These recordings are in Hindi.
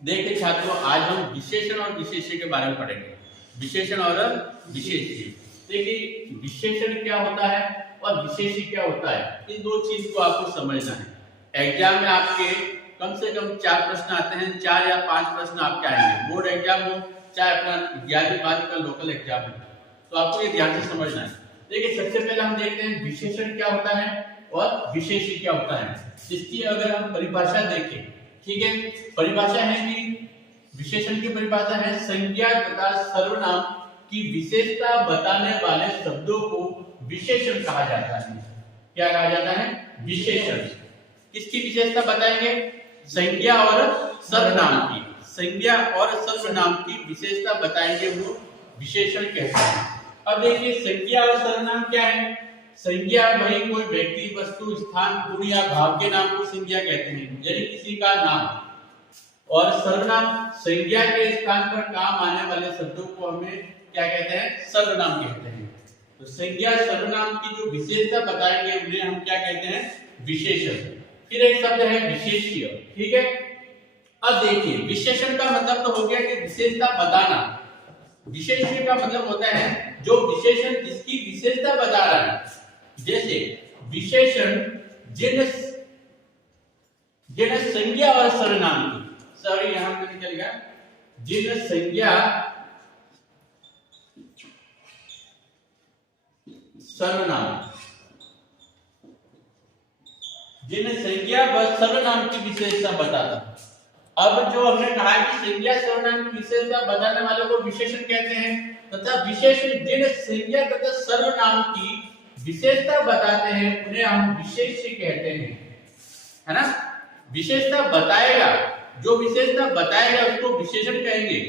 देखिए छात्रों, आज हम विशेषण और विशेष्य के बारे में पढ़ेंगे। विशेषण और विशेष्य। देखिए विशेषण क्या होता है और विशेष्य क्या होता है, इन दो चीज को आपको समझना है। एग्जाम में आपके कम से कम 4 प्रश्न आते हैं, 4 या 5 प्रश्न आपके आएंगे। बोर्ड एग्जाम हो चाहे अपना 11वीं 12वीं का लोकल एग्जाम हो, तो आपको ये ध्यान से समझना है। देखिए सबसे पहले हम देखते हैं विशेषण क्या होता है और विशेष्य क्या होता है। इसकी अगर हम परिभाषा देखें, ठीक है, परिभाषा है कि विशेषण की परिभाषा है संज्ञा तथा सर्वनाम की विशेषता बताने वाले शब्दों को विशेषण कहा जाता है। क्या कहा जाता है? विशेषण। किसकी विशेषता बताएंगे? संज्ञा और सर्वनाम की। संज्ञा और सर्वनाम की विशेषता बताएंगे, वो विशेषण कहते हैं। अब देखिए संज्ञा और सर्वनाम क्या है। संज्ञा वही कोई व्यक्ति, वस्तु, स्थान, गुण या भाव के नाम को संज्ञा कहते हैं, यानी किसी का नाम। और सर्वनाम संज्ञा के स्थान पर काम आने वाले शब्दों को हमें क्या कहते हैं? सर्वनाम कहते हैं। तो संज्ञा सर्वनाम की जो विशेषता बताएंगे उन्हें हम क्या कहते हैं? विशेषण। फिर एक शब्द है विशेष्य, ठीक है। अब देखिए विशेषण का मतलब तो हो गया कि विशेषता बताना। विशेष्य का मतलब होता है जो विशेषण जिसकी विशेषता बता रहा है। जैसे विशेषण जिन संज्ञा और सर्वनाम की, सॉरी यहां पे निकल गया, जिन संज्ञा सर्वनाम, जिन संज्ञा व सर्वनाम की विशेषता बताता। अब जो हमने कहा कि संज्ञा सर्वनाम की विशेषता बताने वालों को विशेषण कहते हैं, तथा विशेषण जिन संज्ञा तथा सर्वनाम की विशेषता बताते हैं उन्हें हम विशेष्य कहते हैं, है ना। विशेषता बताएगा, जो विशेषता बताएगा उसको विशेषण कहेंगे।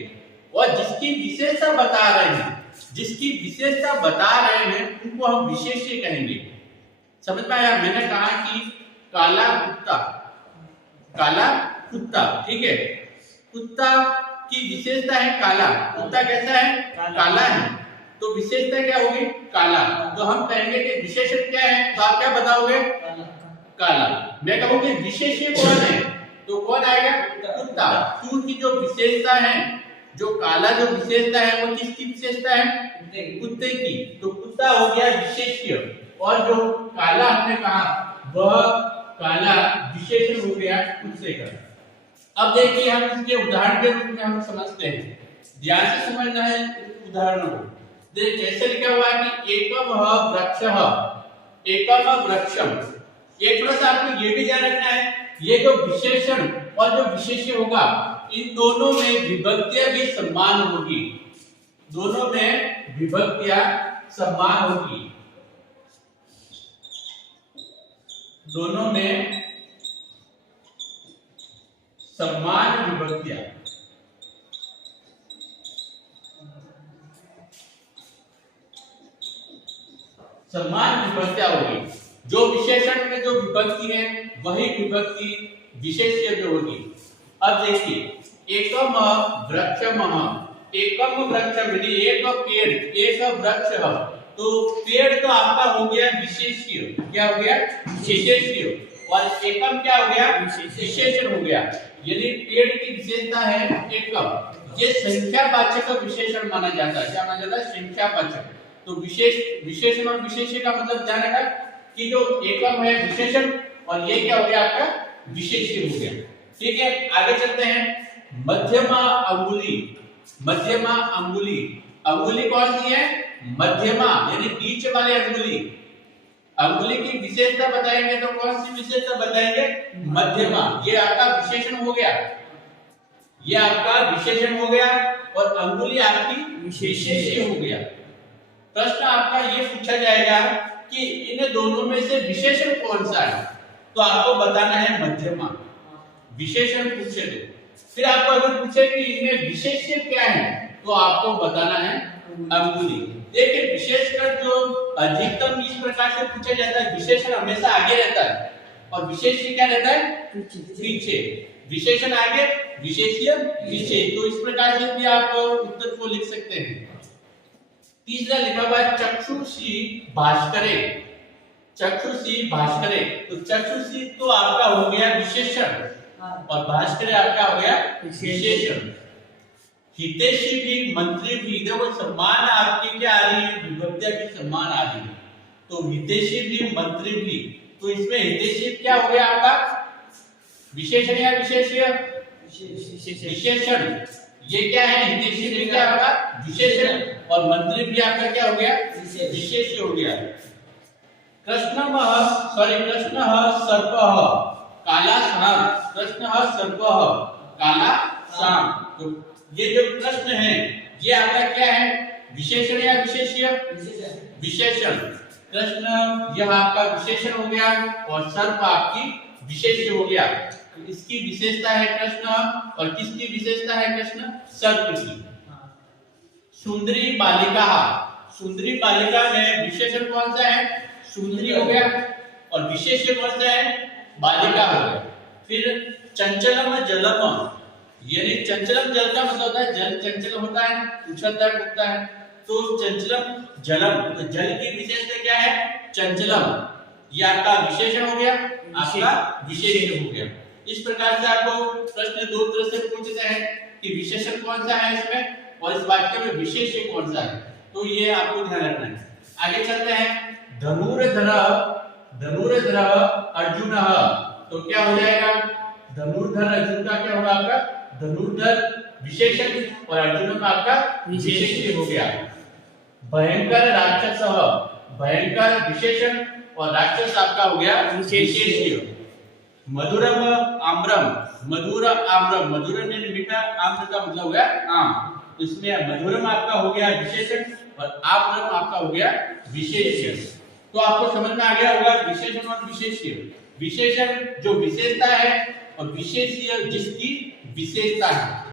और जिसकी विशेषता बता रहे हैं, जिसकी विशेषता बता रहे हैं उनको हम विशेष्य कहेंगे। समझ में आया? मैंने कहा कि काला कुत्ता, काला कुत्ता, ठीक है। कुत्ता की विशेषता है काला। कुत्ता कैसा है? काला है। तो विशेषता क्या होगी? काला। तो हम कहेंगे कि विशेषण क्या है, तो आप क्या बताओगे? काला। मैं कहूंगी विशेष्य कौन है, तो कौन आएगा? कुत्ता। क्योंकि जो विशेषता है, जो काला जो विशेषता है वो किसकी विशेषता है? कुत्ते की। तो कुत्ता हो गया विशेष्य, और जो काला हमने कहा वह काला विशेषण हो गया कुत्ते का। अब देखिए हम इसके उदाहरण के रूप में हम समझते हैं, ध्यान से समझना है उदाहरणों को। देखिए कैसे लिखा हुआ है कि एकम वृक्षः, एकम वृक्षम। एक थोड़ा सा आपको ये भी ध्यान रखना है, ये जो विशेषण और जो विशेष्य होगा इन दोनों में विभक्तियां भी समान होगी। दोनों में विभक्तियां समान होगी, दोनों में समान विभक्तियां। समान विभक्तियां होगी। जो विशेषण में जो विभक्ति है वही विभक्ति विशेष्य में होगी। अब देखिए एकम वृक्षम, एकम वृक्षम यानी एक पेड़, एक वृक्ष। तो पेड़ तो आपका हो गया विशेष्य। क्या हो गया? विशेष्य। और एकम क्या हो गया? विशेषण हो गया। यानी पेड़ की विशेषता है एकम। ये संख्यावाचक विशेषण माना जाता है। क्या माना जाता है? संख्यावाचक। तो विशेषण और विशेष्य का मतलब ध्यान रखना कि जो एकम है विशेषण और ये क्या हो गया? आपका विशेष्य हो गया। ठीक है, आगे चलते हैं। मध्यमा अंगुली, मध्यमा अंगुली। अंगुली कौन सी है? मध्यमा यानी बीच वाली अंगुली। अंगुली की विशेषता बताएंगे तो कौन सी विशेषता बताएंगे? मध्यमा। ये आपका विशेषण हो गया, ये आपका विशेषण हो गया, और अंगुली आपकी विशेष्य हो गया। प्रश्न आपका ये पूछा जाएगा कि इन दोनों में से विशेषण कौन सा है, तो आपको बताना है मध्यमा। विशेषण पूछे तो फिर आपको अगर पूछे कि इनमें विशेष्य क्या है, तो आपको बताना है अंगुली। देखिए विशेषकर जो अधिकतम इस प्रकार से पूछा जाता है, विशेषण हमेशा आगे रहता है और विशेष्य क्या रहता है? पीछे। विशेषण आगे, विशेष्य पीछे। तो इस प्रकार से भी आप उत्तर को लिख सकते हैं। तीसरा लिखा हुआ है चक्षुषी भास्करे, चक्षुषी भास्करे। तो चक्षुषी तो आपका हो गया विशेषण, और भास्कर आपका हो गया विशेषण। हितैषी भी, मंत्री भी, देखो सम्मान आपकी क्या आ रही है, विभक्तियां भी सम्मान आ रही है। तो हितैषी भी, मंत्री भी, तो इसमें हितैषी क्या हो गया आपका, विशेषण या विशेष्य? विशेषण। ये क्या है, हितैषी भी क्या होगा, विशेषण, और मंत्री भी आपका क्या हो गया, विशेष्य हो गया। कृष्णः सर्पः काला सांप, कृष्णः सर्पः काला सांप। तो ये जो कृष्ण है ये आपका क्या है, विशेषण या विशेष्य? विशेषण। कृष्ण यह आपका विशेषण हो गया और सर्प आपकी विशेष्य हो गया। तो इसकी विशेषता है कृष्ण, और किसकी विशेषता है कृष्ण, सर्प की। सुंदरी बालिका, सुंदरी बालिका में विशेषण कौन सा है, सुंदरी हो गया, और विशेष्य कौन सा है, बालिका हो गया। फिर चंचलम जलम, यानी चंचलम जल का मतलब होता है जल चंचल होता है, उछलता है, उठता है। तो चंचलम जलम, तो जल की विशेषता क्या है, चंचलम। ये आपका विशेषण हो गया, आपका विशेष्य हो गया। इस प्रकार से आपको प्रश्न दो तरह से पूछते हैं कि विशेषण कौन सा है इसमें, और इस वाक्य में विशेष्य कौन सा है। तो ये आपको ध्यान रखना है। आगे चलते हैं, धनुर्धर, धनुर्धर अर्जुन, तो क्या हो जाएगा, धनुर्धर अर्जुन का क्या होगा आपका, धनुर्धर विशेषण, और अर्जुन का आपका विशेष्य हो गया। भयंकर राक्षस, भयंकर विशेषण, और राक्षस आपका हो गया विशेष्य। मधुरम आम्रम, मधुर आम्रम, मधुर ने मीठा, आम्र का मतलब हो गया आम। इसमें मधुरम आपका हो गया विशेषण, और आम्रम आपका हो गया विशेष्य। तो आपको समझ में आ गया होगा विशेषण और विशेष्य। विशेषण जो विशेषता है, और विशेष्य जिसकी विशेषता है।